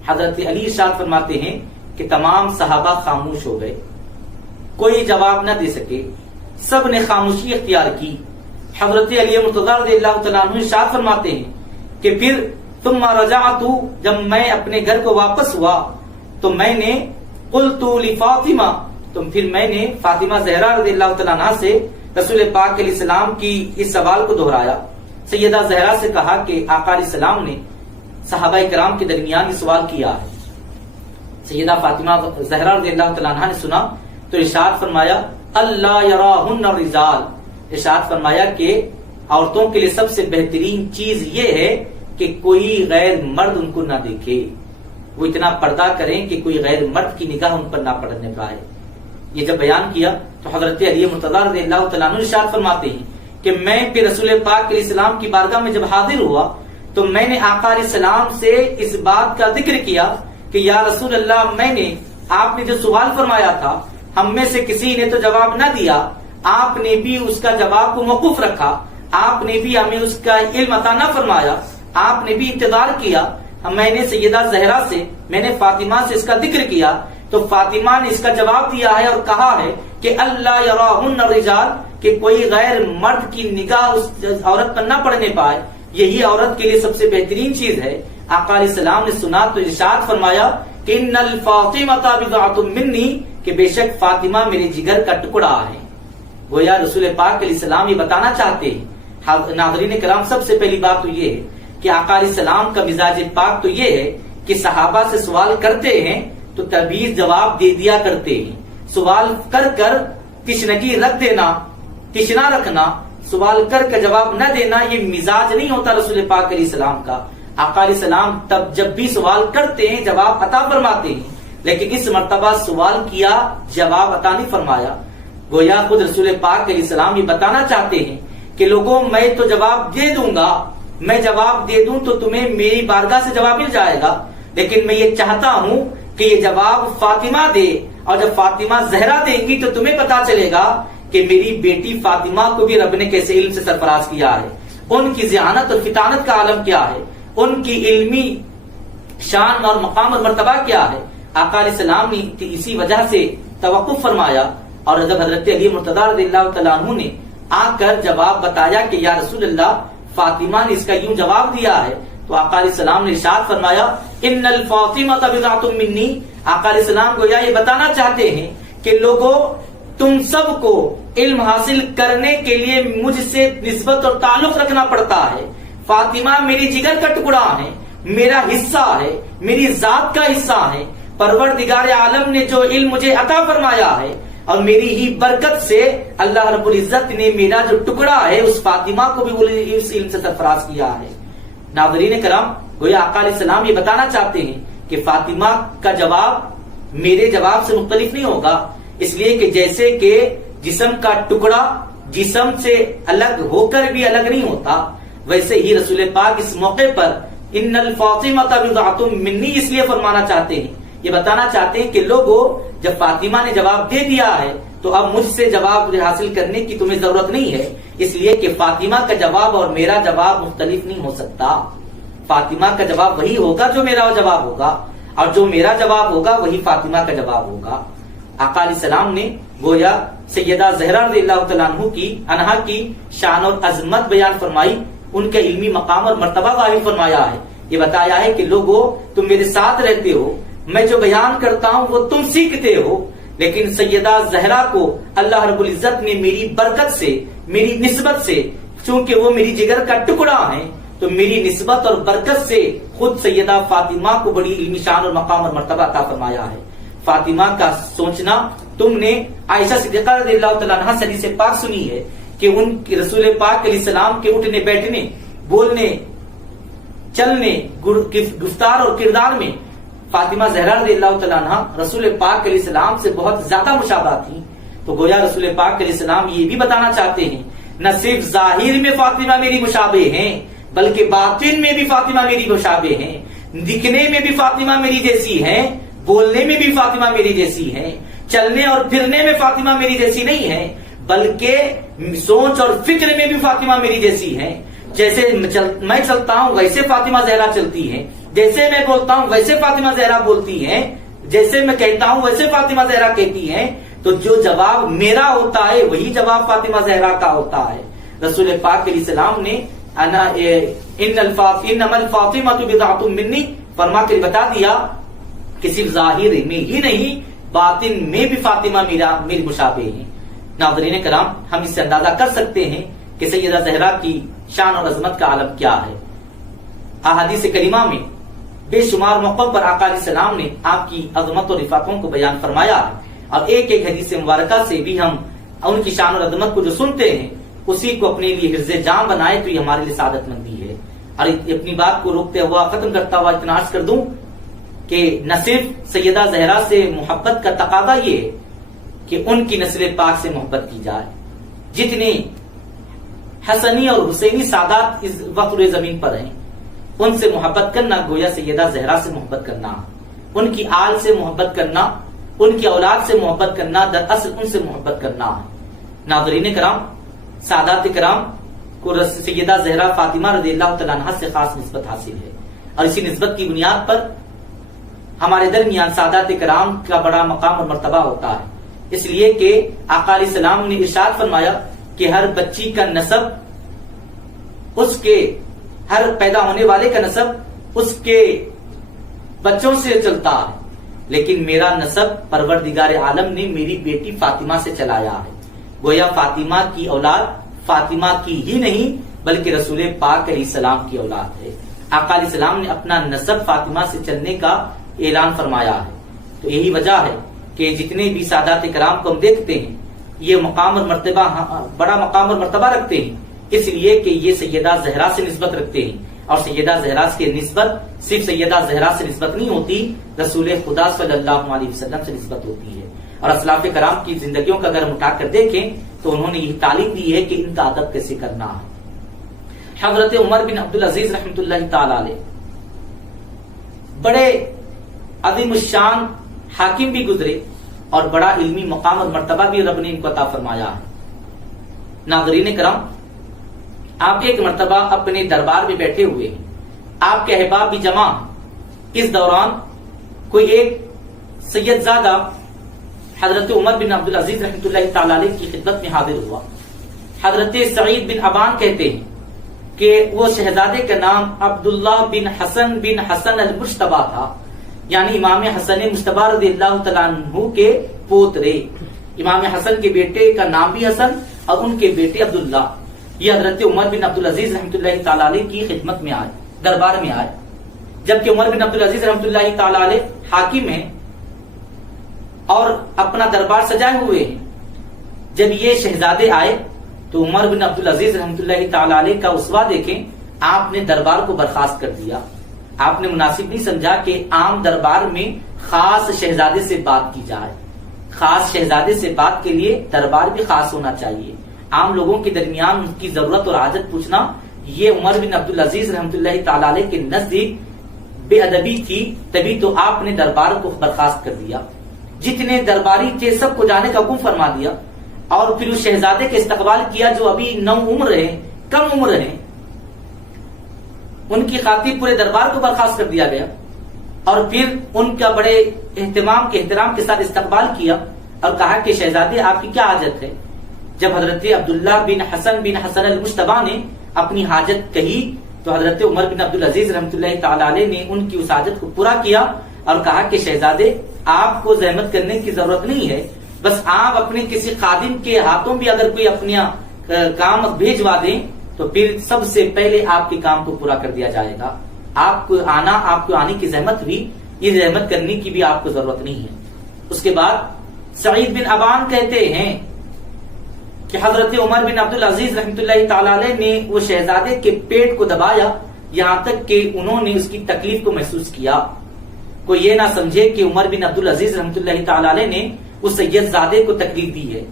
حضرت علی ارشاد فرماتے ہیں کہ تمام صحابہ خاموش ہو گئے، کوئی جواب نہ دے سکے، سب نے خاموشی اختیار کی۔ حضرت علی مرتضیٰ رضی اللہ تعالیٰ عنہ ارشاد فرماتے ہیں کہ پھر ثم رجعت، جب میں اپنے گھر کو واپس ہوا تو میں نے قلت لفاطمہ، تو پھر میں نے فاطمہ زہرا رضی اللہ تعالیٰ عنہ سے رسول پاک علیہ السلام کی اس سوال کو دہرایا۔ سیدہ زہرا سے کہا کہ آقا علیہ السلام نے صحابہ کرام کے درمیان یہ سوال کیا ہے۔ سیدہ فاطمہ زہرا رضی اللہ تعالیٰ عنہ نے سنا تو ارشاد فرمایا اللہ یراہن الرجال، ارشاد فرمایا کہ عورتوں کے لیے سب سے بہترین چیز یہ ہے کہ کوئی غیر مرد ان کو نہ دیکھے، وہ اتنا پردہ کریں کہ کوئی غیر مرد کی نگاہ ان پر نہ پڑنے پائے۔ یہ جب بیان کیا تو حضرت علی مرتضیٰ رضی اللہ تعالیٰ عنہ ارشاد فرماتے ہیں کہ میں پھر رسول پاک علیہ السلام کی بارگاہ میں جب حاضر ہوا تو میں نے آقا علیہ السلام سے اس بات کا ذکر کیا کہ یا رسول اللہ، میں نے آپ نے جو سوال فرمایا تھا ہم میں سے کسی نے تو جواب نہ دیا، آپ نے بھی اس کا جواب کو موقوف رکھا، آپ نے بھی ہمیں اس کا علم عطا نہ فرمایا، آپ نے بھی انتظار کیا۔ میں نے سیدہ زہرا سے، میں نے فاطمہ سے اس کا ذکر کیا تو فاطمہ نے اس کا جواب دیا ہے اور کہا ہے کہ اللہ یراہن الرجال، کہ کوئی غیر مرد کی نگاہ اس عورت پر نہ پڑنے پائے، یہی عورت کے لیے سب سے بہترین چیز ہے۔ آقا علیہ السلام نے سنا تو ارشاد فرمایا کہ ان الفاطمہ بضعۃ منی، کہ بے شک فاطمہ میرے جگر کا ٹکڑا ہے۔ گویا رسول پاک علیہ السلام یہ بتانا چاہتے ہیں۔ ناظرین کرام، سب سے پہلی بات تو یہ ہے کہ آقا علیہ السلام کا مزاج پاک تو یہ ہے کہ صحابہ سے سوال کرتے ہیں تو تبیز جواب دے دیا کرتے ہیں، سوال کر کر تشنگی رکھ دینا، تشنا رکھنا، سوال کر کے جواب نہ دینا، یہ مزاج نہیں ہوتا رسول پاک علیہ السلام کا۔ آقا علیہ السلام تب جب بھی سوال کرتے ہیں جواب عطا فرماتے ہیں، لیکن اس مرتبہ سوال کیا جواب عطا نہیں فرمایا۔ گویا خود رسول پاک علیہ السلام یہ بتانا چاہتے ہیں کہ لوگوں، میں تو جواب دے دوں گا، میں جواب دے دوں تو تمہیں میری بارگاہ سے جواب مل جائے گا، لیکن میں یہ چاہتا ہوں کہ یہ جواب فاطمہ دے، اور جب فاطمہ زہرا دیں گی تو تمہیں پتا چلے گا کہ میری بیٹی فاطمہ کو بھی رب نے کیسے علم سے سرفراز کیا ہے، ان کی ذہانت اور فطانت کا عالم کیا ہے، ان کی علمی شان اور مقام اور مرتبہ کیا ہے۔ آقا علیہ السلام نے اسی وجہ سے توقف فرمایا، اور جب حضرت علی مرتضیٰ رضی اللہ تعالیٰ عنہ نے آ کر جواب بتایا کہ یا رسول اللہ، فاطمہ نے اس کا یوں جواب دیا ہے، تو آقا علیہ السلام نے ارشاد فرمایا ان الفاطمہ بضعۃ منی۔ آقا علیہ السلام کو یہ بتانا چاہتے ہیں کہ لوگوں، تم سب کو علم حاصل کرنے کے لیے مجھ سے نسبت اور تعلق رکھنا پڑتا ہے۔ فاطمہ میری جگر کا ٹکڑا ہے، میرا حصہ ہے، میری ذات کا حصہ ہے۔ پروردگار عالم نے جو علم مجھے عطا فرمایا ہے اور میری ہی برکت سے اللہ رب العزت نے میرا جو ٹکڑا ہے اس فاطمہ کو بھی اس علم سے سرفراز کیا ہے۔ ناظرین کرام، گویا آقا علیہ السلام یہ بتانا چاہتے ہیں کہ فاطمہ کا جواب میرے جواب سے مختلف نہیں ہوگا، اس لیے کہ جیسے کہ جسم کا ٹکڑا جسم سے الگ ہو کر بھی الگ نہیں ہوتا، ویسے ہی رسول پاک اس موقع پر ان الفاطمہ بضعۃ منی اس لیے فرمانا چاہتے ہیں، یہ بتانا چاہتے ہیں کہ لوگوں، جب فاطمہ نے جواب دے دیا ہے تو اب مجھ سے جواب حاصل کرنے کی تمہیں ضرورت نہیں ہے، اس لیے کہ فاطمہ کا جواب اور میرا جواب مختلف نہیں ہو سکتا۔ فاطمہ کا جواب وہی ہوگا جو میرا جواب ہوگا، اور جو میرا جواب ہوگا وہی فاطمہ کا جواب ہوگا۔ آقا علیہ السلام نے گویا سیدہ زہرا رضی اللہ تعالیٰ عنہا کی شان اور عظمت بیان فرمائی، ان کے علمی مقام اور مرتبہ ظاہر فرمایا ہے یہ بتایا ہے کہ لوگوں تم میرے ساتھ رہتے ہو، میں جو بیان کرتا ہوں وہ تم سیکھتے ہو، لیکن سیدہ زہرا کو اللہ رب العزت نے میری برکت سے، میری نسبت سے، چونکہ وہ میری جگر کا ٹکڑا ہے، تو میری نسبت اور برکت سے خود سیدہ فاطمہ کو بڑی علمی شان اور مقام اور مرتبہ عطا فرمایا ہے۔ فاطمہ کا سوچنا تم نے عائشہ صدیقہ رضی اللہ تعالیٰ عنہا سے حدیث پاک سنی ہے کہ ان کے رسول پاک علیہ السلام کے اٹھنے بیٹھنے، بولنے، چلنے، گفتار اور کردار میں فاطمہ زہرا رضی اللہ تعالیٰ عنہ رسول پاک علیہ السلام سے بہت زیادہ مشابہ تھی۔ تو گویا رسول پاک علیہ السلام یہ بھی بتانا چاہتے ہیں نہ صرف ظاہر میں فاطمہ میری مشابہ ہیں بلکہ باطن میں بھی فاطمہ میری مشابہ ہیں، دکھنے میں بھی فاطمہ میری جیسی ہے، بولنے میں بھی فاطمہ میری جیسی ہے، چلنے اور پھرنے میں فاطمہ میری جیسی نہیں ہے بلکہ سوچ اور فکر میں بھی فاطمہ میری جیسی ہے۔ جیسے میں چلتا ہوں ویسے فاطمہ زہرا چلتی ہے، جیسے میں بولتا ہوں ویسے فاطمہ زہرا بولتی ہے، جیسے میں کہتا ہوں ویسے فاطمہ زہرا کہتی ہے۔ تو جو جواب میرا ہوتا ہے وہی جواب فاطمہ زہرا کا ہوتا ہے۔ رسول پاک علیہ السلام نے انما الفاطمۃ بضعۃ منی فرما کر بتا دیا کہ صرف ظاہر میں ہی نہیں باطن میں بھی فاطمہ میری مشابہ ہیں۔ ناظرین کرام، ہم اس سے اندازہ کر سکتے ہیں کہ سیدہ زہرا کی شان اور عظمت کا عالم کیا ہے۔ احادیث کریمہ میں بے شمار موقعوں پر آقا علیہ السلام نے آپ کی عظمت اور رفاقوں کو بیان فرمایا ہے، اور ایک ایک حدیث مبارکہ سے بھی ہم ان کی شان اور عظمت کو جو سنتے ہیں اسی کو اپنے لیے حفظ جام بنائے تو یہ ہمارے لیے سعادت مندی ہے۔ اور اپنی بات کو روکتے ہوا ختم کرتا ہوا اتنا عرض کر دوں کہ نہ صرف سیدہ زہرا سے محبت کا تقاضا یہ ہے کہ ان کی نسل پاک سے محبت کی جائے۔ جتنے حسنی اور حسینی سادات اس وقت زمین پر ہیں ان سے محبت کرنا گویا سیدہ زہرا سے محبت کرنا، ان کی آل سے محبت کرنا، ان کی اولاد سے محبت کرنا، دراصل ان سے محبت کرنا ہے۔ ناظرین کرام، سادات کرام کو سیدہ زہرا فاطمہ رضی اللہ تعالیٰ عنہا سے خاص نسبت حاصل ہے، اور اسی نسبت کی بنیاد پر ہمارے درمیان سادات کرام کا بڑا مقام اور مرتبہ ہوتا ہے، اس لیے کہ آقا علیہ السلام نے ارشاد فرمایا کہ ہر بچی کا نسب، اس کے ہر پیدا ہونے والے کا نسب اس کے بچوں سے چلتا ہے، لیکن میرا نسب پروردگار عالم نے میری بیٹی فاطمہ سے چلایا ہے۔ گویا فاطمہ کی اولاد فاطمہ کی ہی نہیں بلکہ رسول پاک علیہ السلام کی اولاد ہے۔ آقا علیہ السلام نے اپنا نسب فاطمہ سے چلنے کا اعلان فرمایا ہے۔ تو یہی وجہ ہے کہ جتنے بھی سادات کرام کو ہم دیکھتے ہیں یہ مقام اور مرتبہ، بڑا مقام اور مرتبہ رکھتے ہیں، اس لیے کہ یہ سیدہ زہرا سے نسبت رکھتے ہیں، اور سیدہ زہرا کی نسبت صرف سیدہ زہرا سے نسبت نہیں ہوتی، رسول خدا صلی اللہ علیہ وسلم سے نسبت ہوتی ہے۔ اور اسلاف کرام کی زندگیوں کا اگر ہم اٹھا کر دیکھیں تو انہوں نے یہ تعلیم دی ہے کہ ان کا ادب کیسے کرنا ہے۔ حضرت عمر بن عبدالعزیز رحمۃ اللہ تعالی علیہ بڑے عظیم الشان حاکم بھی گزرے اور بڑا علمی مقام اور مرتبہ بھی رب نے ان کو عطا فرمایا ہے۔ ناظرین کرام، آپ ایک مرتبہ اپنے دربار میں بیٹھے ہوئے ہیں، آپ کے احباب بھی جمع، اس دوران کوئی ایک سید زادہ حضرت عمر بن عبدالعزیز رحمۃ اللہ تعالی علیہ کی خدمت میں حاضر ہوا۔ حضرت سعید بن ابان کہتے ہیں کہ وہ شہزادے کا نام عبداللہ بن حسن المجتبی تھا، یعنی امام حسن مجتبی رضی اللہ تعالیٰ عنہ کے پوترے۔ امام حسن کے بیٹے کا نام بھی حسن اور ان کے بیٹے عبداللہ۔ یہ حضرت عمر بن عبدالعزیز رحمۃ اللہ تعالی علیہ کی خدمت میں آئے، دربار میں آئے، جبکہ عمر بن عبدالعزیز رحمۃ اللہ تعالی علیہ حاکم ہیں اور اپنا دربار سجائے ہوئے ہیں۔ جب یہ شہزادے آئے تو عمر بن عبدالعزیز رحمۃ اللہ تعالی علیہ کا اسوہ دیکھیں، آپ نے دربار کو برخاست کر دیا۔ آپ نے مناسب نہیں سمجھا کہ عام دربار میں خاص شہزادے سے بات کی جائے، خاص شہزادے سے بات کے لیے دربار بھی خاص ہونا چاہیے۔ عام لوگوں کے درمیان ان کی ضرورت اور حاجت پوچھنا یہ عمر بن عبدالعزیز رحمۃ اللہ تعالی علیہ کے نزدیک بے ادبی تھی، تبھی تو آپ نے دربار کو برخاست کر دیا۔ جتنے درباری تھے سب کو جانے کا حکم فرما دیا، اور پھر اس شہزادے کے استقبال کیا جو ابھی نو عمر ہیں، کم عمر ہیں، ان کی خاطر پورے دربار کو برخاست کر دیا گیا، اور پھر ان کا بڑے احترام کے ساتھ استقبال کیا اور کہا کہ شہزادے آپ کی کیا حاجت ہے؟ جب حضرت عبداللہ بن حسن المجتبی نے اپنی حاجت کہی تو حضرت عمر بن عبدالعزیز رحمۃ اللہ تعالی علیہ نے ان کی اس حاجت کو پورا کیا اور کہا کہ شہزادے آپ کو زحمت کرنے کی ضرورت نہیں ہے، بس آپ اپنے کسی خادم کے ہاتھوں بھی اگر کوئی اپنا کام بھیجوا دیں تو پھر سب سے پہلے آپ کے کام کو پورا کر دیا جائے گا. آپ کو آنے کی زحمت بھی، یہ زحمت کرنے کی بھی آپ کو ضرورت نہیں ہے. اس کے بعد سعید بن ابان کہتے ہیں کہ حضرت عمر بن عبدالعزیز رحمۃ اللہ تعالی علیہ نے وہ شہزادے کے پیٹ کو دبایا یہاں تک کہ انہوں نے اس کی تکلیف کو محسوس کیا. کوئی یہ نہ سمجھے کہ عمر بن عبدالعزیز رحمۃ اللہ تعالی علیہ نے اس سید زادے کو تکلیف دی ہے،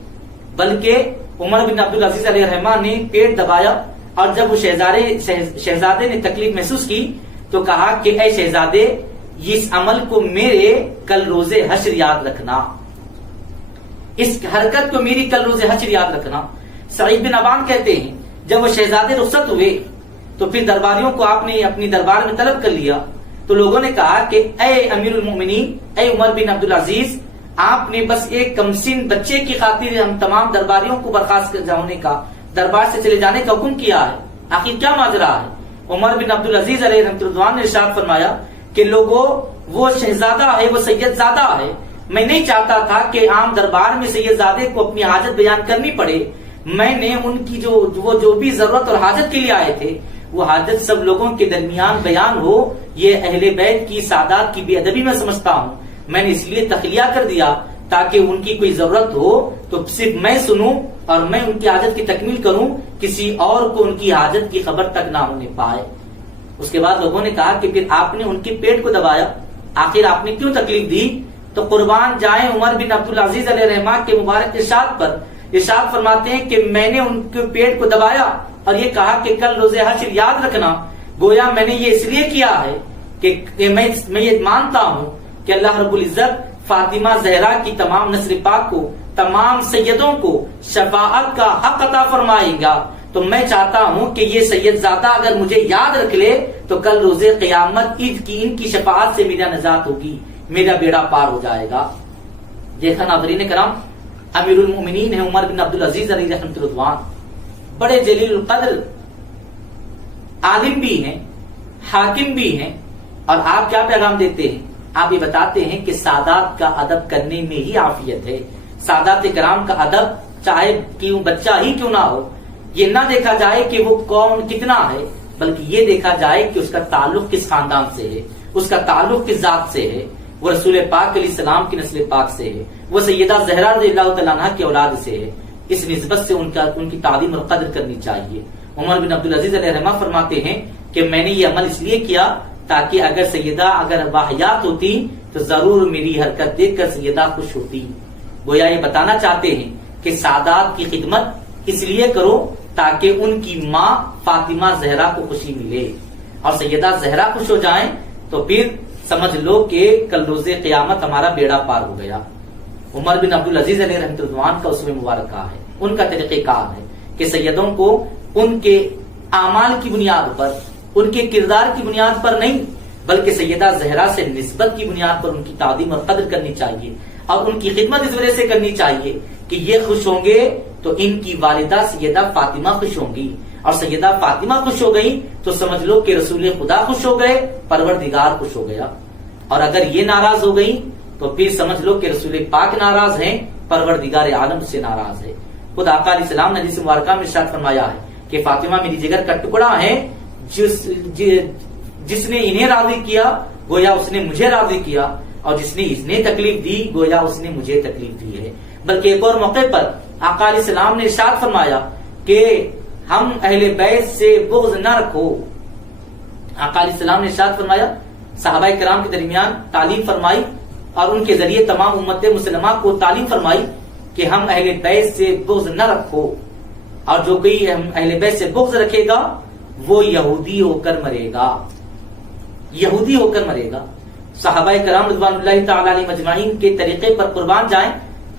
بلکہ عمر بن عبدالعزیز علیہ الرحمہ نے پیٹ دبایا اور جب وہ شہزادے نے تکلیف محسوس کی تو کہا کہ اے شہزادے اس عمل کو میرے کل روز حشر یاد رکھنا، اس حرکت کو میری کل روز حشر یاد رکھنا. سعید بن ابان کہتے ہیں جب وہ شہزادے رخصت ہوئے تو پھر درباریوں کو آپ نے اپنی دربار میں طلب کر لیا تو لوگوں نے کہا کہ اے امیر المومنین، اے عمر بن عبدالعزیز، آپ نے بس ایک کمسن بچے کی خاطر ہم تمام درباریوں کو برخاست ہونے کا، دربار سے چلے جانے کا حکم کیا ہے، آخر کیا ماجرا ہے؟ عمر بن عبدالعزیز علیہ رحمۃ اللہ نے ارشاد فرمایا کہ لوگوں وہ شہزادہ ہے، وہ سید زادہ ہے، میں نہیں چاہتا تھا کہ عام دربار میں سید زادے کو اپنی حاجت بیان کرنی پڑے. میں نے ان کی جو بھی ضرورت اور حاجت کے لیے آئے تھے وہ حاجت سب لوگوں کے درمیان بیان ہو، یہ اہل بیت کی سادات کی بے ادبی میں سمجھتا ہوں. میں نے اس لیے تخلیہ کر دیا تاکہ ان کی کوئی ضرورت ہو تو صرف میں سنوں اور میں ان کی حاجت کی تکمیل کروں، کسی اور کو ان کی حاجت کی خبر تک نہ ہونے پائے. اس کے بعد لوگوں نے کہا کہ پھر آپ نے ان کے پیٹ کو دبایا، آخر آپ نے کیوں تکلیف دی؟ تو قربان جائیں عمر بن عبدالعزیز علیہ الرحمہ کے مبارک ارشاد پر. ارشاد فرماتے ہیں کہ میں نے ان کے پیٹ کو دبایا اور یہ کہا کہ کل روز حشر یاد رکھنا. گویا میں نے یہ اس لیے کیا ہے کہ میں یہ مانتا ہوں کہ اللہ رب العزت فاطمہ زہرا کی تمام نسل پاک کو، تمام سیدوں کو شفاعت کا حق عطا فرمائے گا. تو میں چاہتا ہوں کہ یہ سید زادہ اگر مجھے یاد رکھ لے تو کل روز قیامت ان کی شفاعت سے میرا نجات ہوگی، میرا بیڑا پار ہو جائے گا. دیکھا ناظرین کرام، امیر المومنین ہیں عمر بن عبدالعزیز علیہ رحمۃ اللہ، بڑے جلیل القدر عالم بھی ہیں، حاکم بھی ہیں. اور آپ کیا پیغام دیتے ہیں؟ آپ یہ بتاتے ہیں کہ سادات کا ادب کرنے میں ہی عافیت ہے. سادات کرام کا ادب چاہے کیوں بچہ ہی کیوں نہ ہو، یہ نہ دیکھا جائے کہ وہ کون کتنا ہے، بلکہ یہ دیکھا جائے کہ اس کا تعلق کس خاندان سے ہے، اس کا تعلق کس ذات سے ہے. وہ رسول پاک علیہ السلام کی نسل پاک سے ہے، وہ سیدہ زہرا رضی اللہ تعالیٰ عنہا کی اولاد سے ہے. اس نسبت سے ان کی تعظیم اور قدر کرنی چاہیے. عمر بن عبدالعزیز علیہ الرحمہ فرماتے ہیں کہ میں نے یہ عمل اس لیے کیا تاکہ اگر سیدہ واحیات ہوتی تو ضرور میری حرکت دیکھ کر سیدہ خوش ہوتی. گویا یہ بتانا چاہتے ہیں کہ سادات کی خدمت اس لیے کرو تاکہ ان کی ماں فاطمہ زہرا کو خوشی ملے، اور سیدہ زہرا خوش ہو جائیں تو پھر سمجھ لو کہ کل روز قیامت ہمارا بیڑا پار ہو گیا. عمر بن عبدالعزیز علیہ رحمۃ اللہ کا اسوہ مبارکہ ہے، ان کا طریقہ کار ہے کہ سیدوں کو ان کے اعمال کی بنیاد پر، ان کے کردار کی بنیاد پر نہیں بلکہ سیدہ زہرا سے نسبت کی بنیاد پر ان کی تعظیم اور قدر کرنی چاہیے، اور ان کی خدمت اس وجہ سے کرنی چاہیے کہ یہ خوش ہوں گے تو ان کی والدہ سیدہ فاطمہ خوش ہوں گی، اور سیدہ فاطمہ خوش ہو گئی تو سمجھ لو کہ رسول خدا خوش ہو گئے، پروردگار خوش ہو گیا. اور اگر یہ ناراض ہو گئی تو پھر سمجھ لو کہ رسول پاک ناراض ہیں، پروردگار عالم سے ناراض ہے. خود آقا علیہ السلام نے حدیث مبارکہ میں ارشاد فرمایا ہے کہ فاطمہ میری جگر کا ٹکڑا ہے، جس نے انہیں راضی کیا گویا اس نے مجھے راضی کیا، اور جس نے انہیں تکلیف دی گویا اس نے مجھے تکلیف دی ہے. بلکہ ایک اور موقع پر آقا علیہ السلام نے ارشاد فرمایا کہ ہم اہل بیت سے بغض نہ رکھو. آقا علیہ السلام نے ارشاد فرمایا، صحابہ کرام کے درمیان تعلیم فرمائی اور ان کے ذریعے تمام امت مسلمہ کو تعلیم فرمائی کہ ہم اہل بیت سے بغض نہ رکھو، اور جو کوئی اہل بیت سے بغض رکھے گا وہ یہودی ہو کر مرے گا، یہودی ہو کر مرے گا. صحابہ کرام رضوان اللہ تعالی علیہ مجمعین کے طریقے پر قربان جائیں،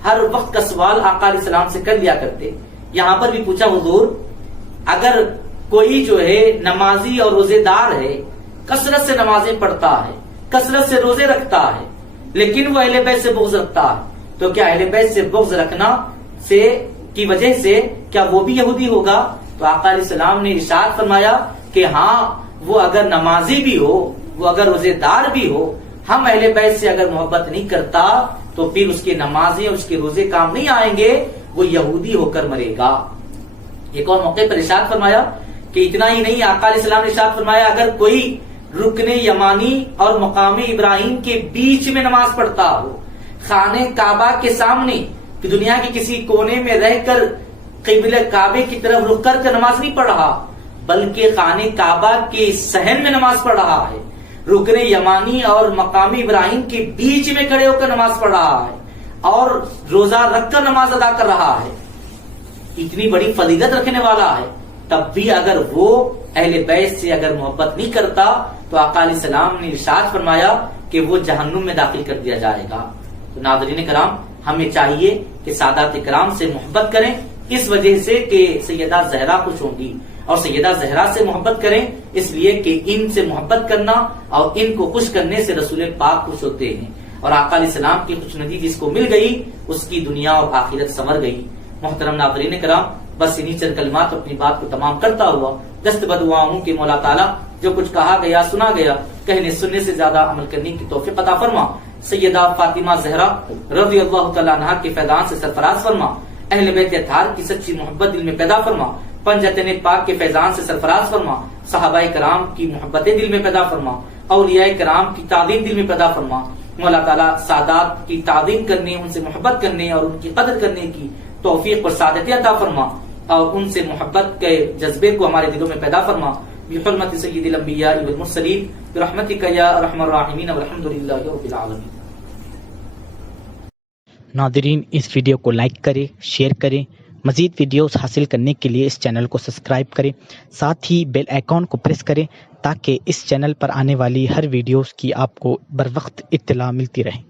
ہر وقت کا سوال آقا علیہ السلام سے کر لیا کرتے. یہاں پر بھی پوچھا حضور اگر کوئی جو ہے نمازی اور روزے دار ہے، کثرت سے نمازیں پڑھتا ہے، کثرت سے روزے رکھتا ہے، لیکن وہ اہل بیت سے بغض رکھتا ہے، تو کیا اہل بیت سے بغض رکھنا سے کی وجہ سے کیا وہ بھی یہودی ہوگا؟ تو آقا علیہ السلام نے ارشاد فرمایا کہ ہاں، وہ اگر نمازی بھی ہو، وہ اگر روزے دار بھی ہو، ہم اہل بیت سے اگر محبت نہیں کرتا تو پھر اس کے نمازیں اور اس کے روزے کام نہیں آئیں گے، وہ یہودی ہو کر مرے گا۔ ایک اور موقع پر ارشاد فرمایا کہ اتنا ہی نہیں، آقا علیہ السلام نے ارشاد فرمایا اگر کوئی رکن یمانی اور مقام ابراہیم کے بیچ میں نماز پڑھتا ہو، خانہ کعبہ کے سامنے، کہ دنیا کے کسی کونے میں رہ کر قبلہ کعبے کی طرف رخ کر نماز نہیں پڑھ رہا، بلکہ خانہ کعبہ کے صحن میں نماز پڑھ رہا ہے، رکن یمانی اور مقام ابراہیم کے بیچ میں کھڑے ہو کر نماز پڑھ رہا ہے اور روزہ رکھ کر نماز ادا کر رہا ہے، اتنی بڑی فضیلت رکھنے والا ہے، تب بھی اگر وہ اہل بیت سے اگر محبت نہیں کرتا تو آقا علیہ السلام نے ارشاد فرمایا کہ وہ جہنم میں داخل کر دیا جائے گا۔ تو ناظرین کرام، ہمیں چاہیے کہ سادات کرام سے محبت کریں، اس وجہ سے کہ سیدہ زہرا خوش ہوں گی، اور سیدہ زہرا سے محبت کریں اس لیے کہ ان سے محبت کرنا اور ان کو خوش کرنے سے رسول پاک خوش ہوتے ہیں، اور آقا علیہ السلام کی خوشنودی جس کو مل گئی اس کی دنیا اور آخرت سنور گئی۔ محترم ناظرین کرام، بس انہی چند کلمات اپنی بات کو تمام کرتا ہوا دست بدعا ہوں کہ مولا تعالیٰ جو کچھ کہا گیا سنا گیا کہنے سننے سے زیادہ عمل کرنے کی توفیق عطا فرما، سیدہ فاطمہ زہرا رضی اللہ تعالیٰ عنہا کے فیضان سے سرفراز فرما، اہل بیت اطہار کی سچی محبت دل میں پیدا فرما، پنجتن پاک کے فیضان سے سرفراز فرما، صحابہ کرام کی محبتیں دل میں پیدا فرما، اولیاء کرام کی تعظیم دل میں پیدا فرما۔ مولا تعالیٰ سادات کی تعظیم کرنے، ان سے محبت کرنے اور ان کی قدر کرنے کی توفیق اور سعادت عطا فرما، اور ان سے محبت کے جذبے کو ہمارے دلوں میں پیدا فرما، بحرمت سید الانبیاء والمرسلین برحمتک یا ارحم الراحمین والحمد للہ رب العالمین۔ ناظرین، اس ویڈیو کو لائک کریں، شیئر کریں، مزید ویڈیوز حاصل کرنے کے لیے اس چینل کو سبسکرائب کریں، ساتھ ہی بیل آئیکن کو پریس کریں تاکہ اس چینل پر آنے والی ہر ویڈیوز کی آپ کو بر وقت اطلاع ملتی رہے۔